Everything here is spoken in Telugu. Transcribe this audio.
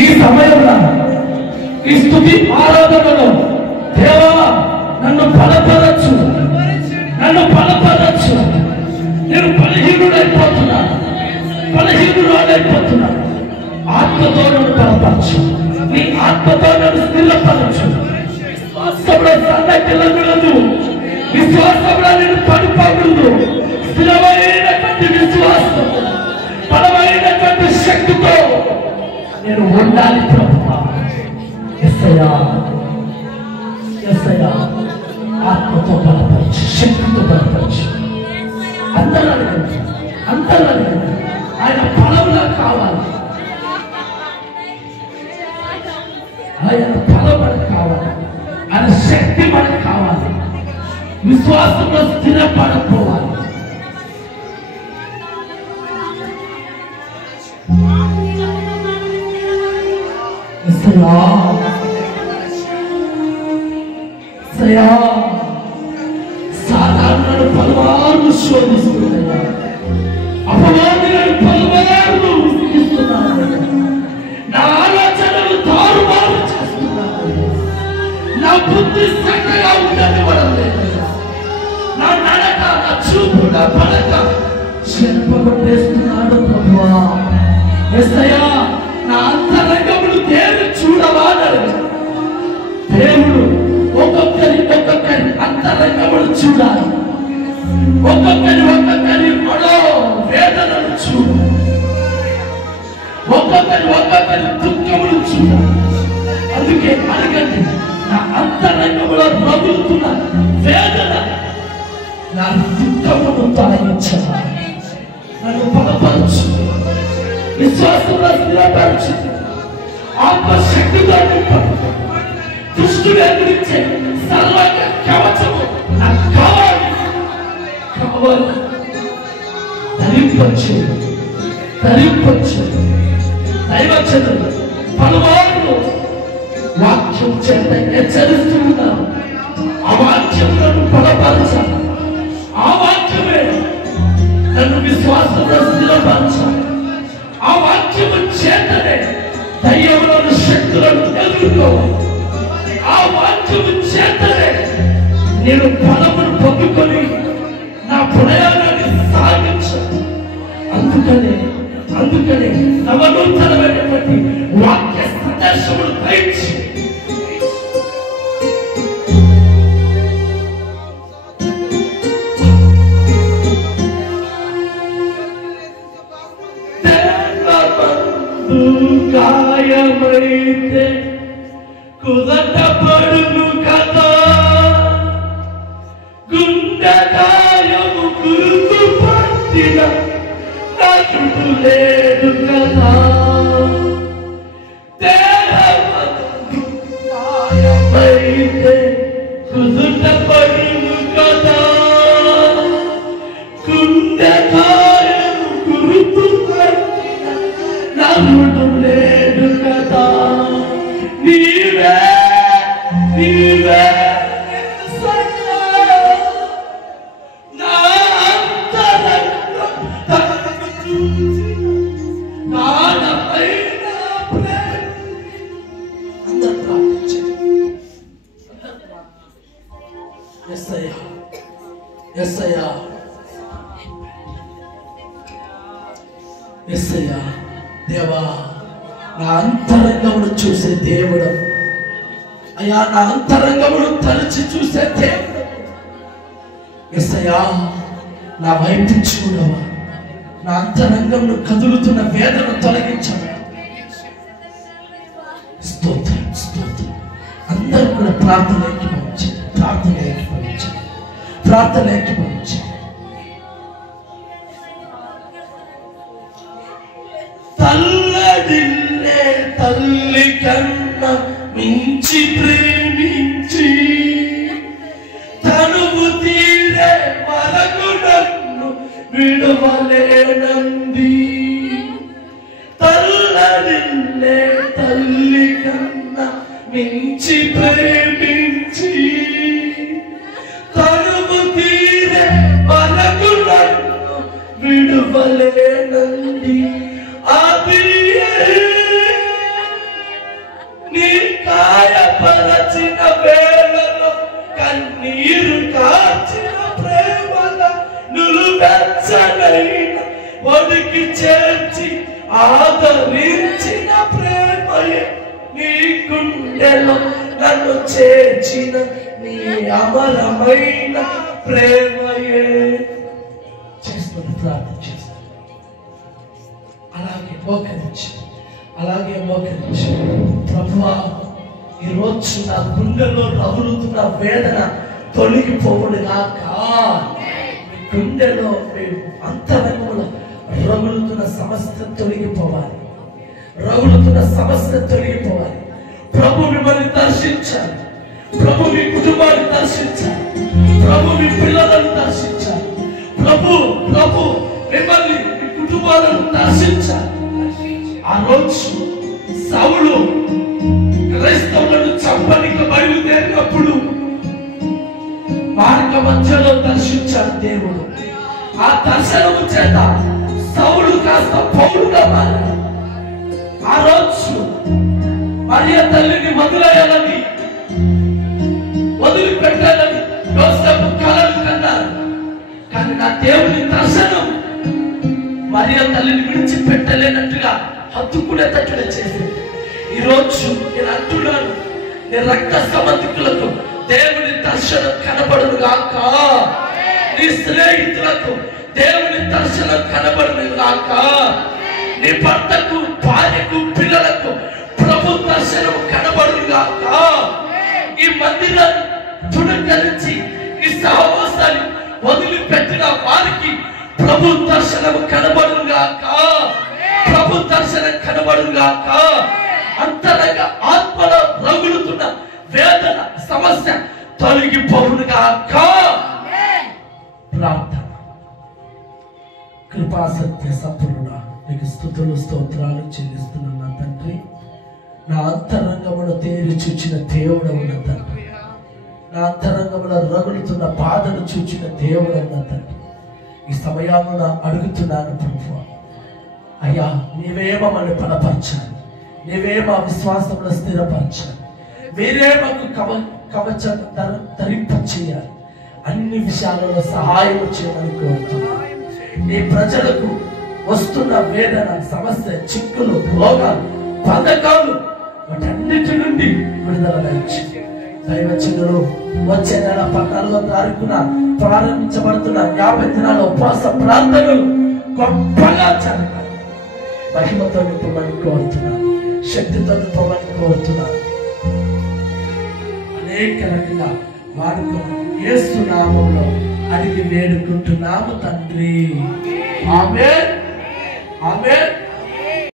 ఈ సమయంలో ఈ స్తుతి ఆరాధనలో దేవా నన్ను బలపరచు, నన్ను బలపరచు. నేను బలహీనుడైపోతున్నాను, బలహీనురాలైపోతున్నాను. ఆత్మతో నన్ను బలపరచు, నీ ఆత్మతో నన్ను స్థిరపరచు. విశ్వాసంలో సన్నగిల్లకూడదు, విశ్వాసంలో నేను పడిపోకూడదు. స్థిరమైనటువంటి విశ్వాసం, బలమైనటువంటి శక్తితో నేను ఉండాలి ప్రభువా. యేసయ్యా, యేసయ్యా, ఆత్మతో బలపరచు, శక్తితో బలపరచు. అందరూ అడగండి, అందరూ అడగండి. ఆయన బలం నాకు కావాలి, ఆయన బలం మనకు కావాలి, ఆయన శక్తి మనకు కావాలి. విశ్వాసంలో స్థిరపడకపోవాలి. సాధారణ పలువారు శోధిస్తున్నాయా, అపవాదులను పలువారు విసిగిస్తున్నాను. నా ఆలోచనలు తారుమారు చేస్తున్నాను. నా బుద్ధి చక్కగా ఉండనివ్వడం లేదు. నా నడక, నా చూపు, నా పడక చెంపగొట్టేస్తున్నాడు ప్రభువా. యేసయ్యా, నా అంతరంగములు దేవుడు చూడవా అన్నాడు. దేవుడు ఒక్కొక్కరి అంతరంగములు చూడాలి. ఒక్కొక్కరి మనో వేదనలు చూడు, ఒక్కొక్కరి దుఃఖములు చూడాలి. అందుకే అడగండి, నా అంతరంగములో రగులుతున్న వేదన, నా దుఃఖమును తొలగించవా. నన్ను బలపరచు, విశ్వాసంలో స్థిరపరచు, ఆత్మశక్తితో నింపడు. దుష్టుని గురించి సర్వాంగ కవచము నాకు కావాలి, కావాలి. ధరింపచ్చు, ధరింపచ్చు. దైవజనులు పలువారు వాక్యం చేత హెచ్చరిస్తూ ఉన్నారు. ఆ వాక్యములను బలపరచాలి. ఆ వాక్యమే నన్ను విశ్వాసంలో స్థిరపరచాలి. ఆ వాక్యము చేతనే దయ్యములను శక్తులను ఎదుర్కోవాలి. ఆ వాక్యము చేతనే నేను బలమును పొందుకొని నా ప్రయాణాన్ని సాగించాలి. అందుకనే నవనూతనమైనటువంటి వాక్య సందేశములు దయచి గాయమైతే కుదట పడును కదా, గుండె గాయము గుర్తు పట్టిన నటుడు లేడు కదా. దేహమందు గాయమైతే కుదట పడును కదా, గుండె గాయము గుర్తు పట్టిన నటుడు లేడు కదా. నీవే నీవే నా అంతరంగం చూసి నాపై అందరూ ప్రార్థించండి. యేసయ్యా, యేసయ్యా, యేసయ్యా, దేవా, నా అంతరంగమును చూసే దేవుడు అయ్యా, నా అంతరంగమును తలచి చూసే దేవుడు యేసయ్యా, నా వైపు చూడవా. నా అంతరంగమును కదులుతున్న వేదన తొలగించవా. స్తోత్రం, స్తోత్రం. అందరూ కూడా ప్రార్థన ఏకీభవించండి, ప్రార్థన ఏకీభవించండి, ప్రార్థన ఏకీభవించండి. తల్లడిల్లే తల్లి కన్నా మించి ప్రేమించి తనువు తీరే వరకు నన్ను విడవలేనంది. తల్లడిల్లే తల్లి కన్నా మించి ప్రేమించి తనువు తీరే వరకు నన్ను విడవలేనంది. దాచిన వేళలో కన్నీరు కార్చిన ప్రేమగా నులువెచ్చనైన ఒడికి చేర్చి ఆదరించిన ప్రేమయే నీ గుండెలో నన్ను చేర్చిన నీ అమరమైన ప్రేమయే. చేస్తున్న ప్రార్థన చేస్తాను. అలాగే మోకరించి ప్రభువా, ఈరోజు నా గుండెలో రగులుతున్న వేదన తొలగిపోవుడుగాక. గుండెలో అంతరంగంలో రగులుతున్న సమస్య తొలగిపోవాలి. ప్రభు మిమ్మల్ని దర్శించాలి. ప్రభు మీ కుటుంబాన్ని దర్శించాలి. ప్రభు మీ పిల్లలను దర్శించాలి. ప్రభు మిమ్మల్ని మీ కుటుంబాలను దర్శించాలి. ఆ రోజు సౌలు క్రైస్తవులను చంపడానికి బయలుదేరినప్పుడు మార్గ మధ్యలో దర్శించాడు దేవుడు. ఆ దర్శనము చేత సౌలు కాస్త పౌలుగా మారాడు. ఆ రోజు మరియ తల్లిని వదిలిపెట్టాలని యోసేపు కలలు కన్నారు. కానీ నా దేవుని దర్శనం మరియ తల్లిని విడిచిపెట్టలేనట్టుగా హత్తుకునేటట్టుగా చేసింది. ఈరోజు నేను అంటున్నాను, నేను రక్త సంబంధికులకు దేవుని దర్శనం కనబడును గాక. నీ స్నేహితులకు దేవుని దర్శనం కనబడును గాక. నీ భర్తకు, భార్యకు, పిల్లలకు ప్రభు దర్శనం కనబడును గాక. ఈ మందిరాన్ని తునకరించి ఈ సహవాసాన్ని వదిలిపెట్టిన వారికి ప్రభు దర్శనం కనబడును గాక. ప్రభు దర్శనం కనబడును గాక. అంతరంగ ఆత్మలో రగులుతున్న వేదన సమస్య తొలగిపోవును గాక. ప్రార్థన. కృపా సత్య సంపూర్ణుడా, నీకు స్తుతులు స్తోత్రాలు చెల్లిస్తున్నా తండ్రి. నా అంతరంగములో తేరి చూచిన దేవుడవున తండ్రి, నా అంతరంగములో రగులుతున్న బాధను చూచిన దేవుడవున తండ్రి, ఈ సమయంలో అడుగుతున్నాను ప్రభువా, అయ్యా నీవే మమ్మల్ని బలపరచాలి, నీవే మా విశ్వాసంలో స్థిరపరచాలి, మీరే మాకు కవచం ధరింప చేయాలి. అన్ని విషయాలలో సహాయం చేయమని కోరుతున్నాను. ఈ ప్రజలకు వస్తున్న వేదన, సమస్య, చిక్కులు, రోగాలు, పథకాలు వాటన్నిటి నుండి విడుదల దయచి దైవచనులు వచ్చే నెల 14వ తారీఖున ప్రారంభించబడుతున్న 50 దినాల ఉపవాస ప్రార్థనలు గొప్పగా జరగాలి. మహిమతో నింపమని కోరుతున్నాను, శక్తితో నింపమని కోరుతున్నాను. అనేక రకంగా వాడుకోమని యేసు నామములో అడిగి వేడుకుంటున్నాము తండ్రి. ఆమేన్.